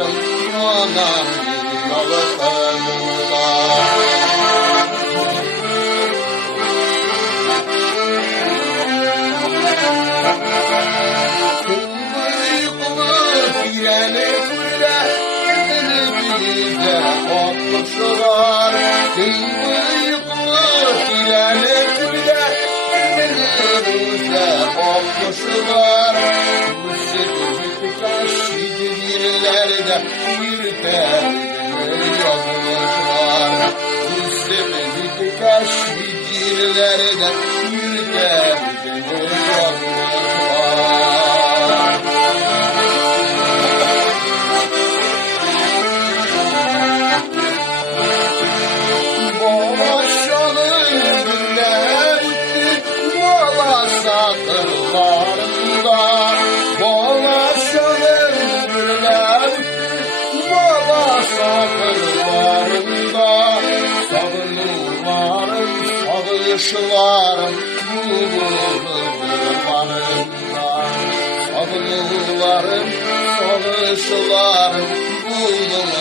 aşkım anam yalaklarımda. Atmışlar, yıkılır ilerletmede, önümüzde atmışlar. Müsebbibi taş şiirlerde bir derdine yazmışlar. Müsebbibi taş şiirlerde bir derdine yazmışlar. Sağışlarım bulunurlarında, sağışlarım bulunurlarında.